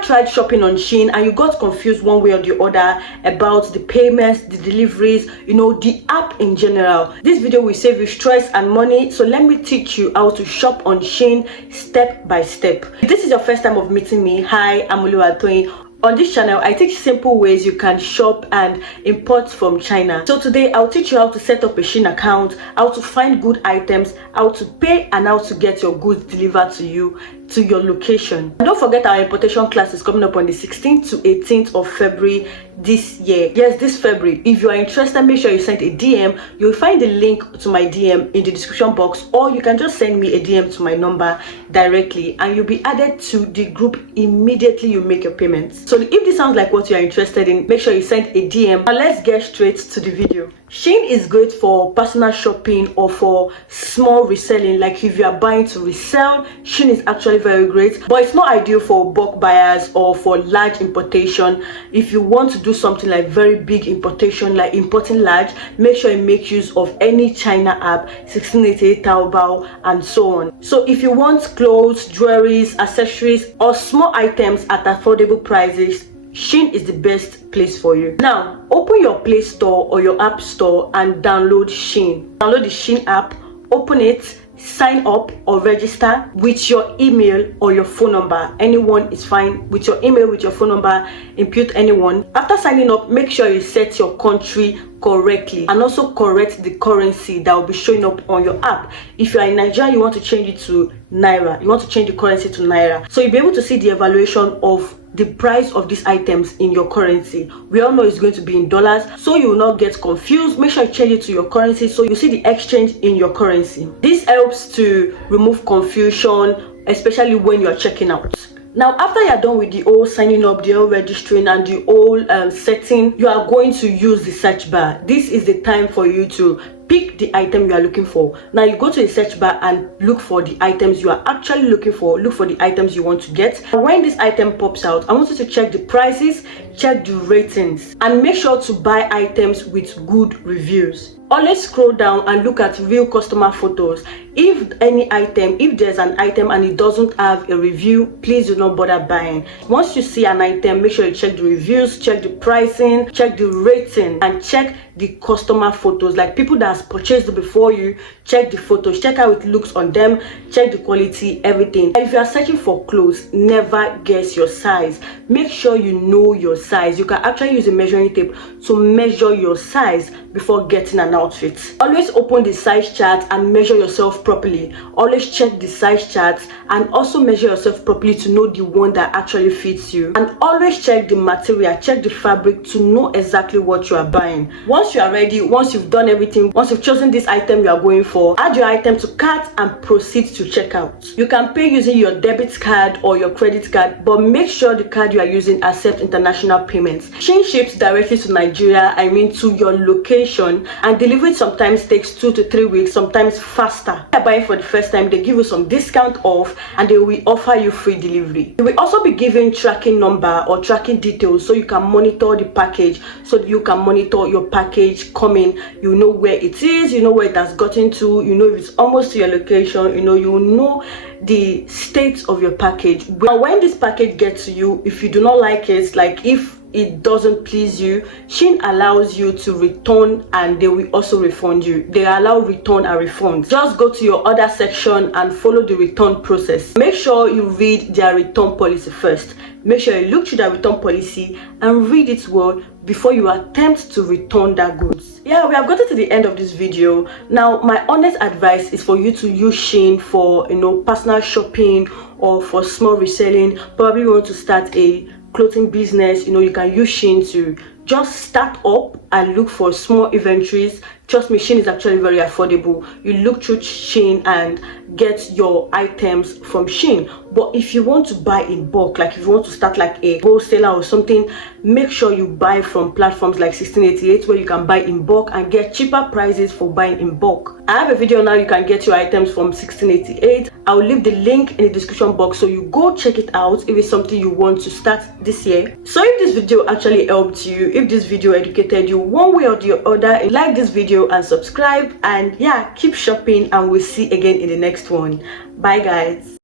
ever tried shopping on Shein and you got confused one way or the other about the payments, the deliveries, the app in general? This video will save you stress and money, so let me teach you how to shop on Shein step by step. If this is your first time of meeting me, hi, I'm Oluwatoyin. On this channel, I teach simple ways you can shop and import from China. So today, I'll teach you how to set up a Shein account, how to find good items, how to pay, and how to get your goods delivered to you, to your location. And don't forget our importation class is coming up on the 16th to 18th of February this year. Yes, this February. If you are interested, make sure you send a DM. You'll find the link to my DM in the description box, or you can just send me a DM to my number directly and you'll be added to the group immediately you make your payments. So if this sounds like what you are interested in, make sure you send a DM. Now let's get straight to the video. Shein is great for personal shopping or for small reselling. Like if you are buying to resell, Shein is actually very great, but it's not ideal for bulk buyers or for large importation. If you want to do something like very big importation, like importing large, make sure you make use of any China app, 1688 Taobao, and so on. So if you want clothes, jewelries, accessories, or small items at affordable prices, Shein is the best place for you. Now, open your Play Store or your App Store and download Shein. Download the Shein app, open it, sign up or register with your email or your phone number. Anyone is fine. With your email, with your phone number, input anyone. After signing up, make sure you set your country correctly and also correct the currency that will be showing up on your app. If you are in Nigeria, you want to change it to Naira. You want to change the currency to Naira. So you'll be able to see the evaluation of the price of these items in your currency. We all know it's going to be in dollars, so you will not get confused. Make sure you change it to your currency so you see the exchange in your currency. This helps to remove confusion, especially when you are checking out. Now, after you're done with the whole signing up, the whole registering, and the whole setting, you are going to use the search bar. This is the time for you to pick the item you are looking for. Now you go to the search bar and look for the items you are actually looking for. Look for the items you want to get. And when this item pops out, I want you to check the prices, check the ratings, and make sure to buy items with good reviews. Always scroll down and look at real customer photos. If there's an item and it doesn't have a review, please do not bother buying. Once you see an item, make sure you check the reviews, check the pricing, check the rating, and check the customer photos. Like people that has purchased it before you, check the photos, check how it looks on them, check the quality, everything. If you are searching for clothes, never guess your size. Make sure you know your size. You can actually use a measuring tape to measure your size before getting an outfit. Always open the size chart and measure yourself properly. Always check the size charts and also measure yourself properly to know the one that actually fits you. And always check the material, check the fabric to know exactly what you are buying. Once you are ready, once you've done everything, once you've chosen this item you are going for, add your item to cart and proceed to checkout. You can pay using your debit card or your credit card, but make sure the card you are using accepts international payments. Shein ships directly to Nigeria, to your location, and delivery sometimes takes 2 to 3 weeks, sometimes faster. If you're buying for the first time, they give you some discount off and they will offer you free delivery. You will also be given tracking number or tracking details so you can monitor the package, so that you can monitor your package coming. You know where it is, you know where it has gotten to, you know if it's almost to your location, you know the state of your package. But when this package gets to you, if you do not like it, like if it doesn't please you, Shein allows you to return and they will also refund you. They allow return and refund. Just go to your order section and follow the return process. Make sure you read their return policy first. Make sure you look through their return policy and read it well before you attempt to return that goods. Yeah, we have gotten to the end of this video. Now, my honest advice is for you to use Shein for personal shopping or for small reselling. Probably you want to start a clothing business, you can use Shein to just start up and look for small inventories. Trust me, Shein is actually very affordable. You look through Shein and get your items from Shein. But if you want to buy in bulk, like if you want to start like a wholesaler or something, make sure you buy from platforms like 1688 where you can buy in bulk and get cheaper prices for buying in bulk. I have a video now you can get your items from 1688. I'll leave the link in the description box so you go check it out if it's something you want to start this year. So if this video actually helped you, if this video educated you one way or the other, like this video and subscribe, and yeah, keep shopping and we'll see again in the next one. Bye guys.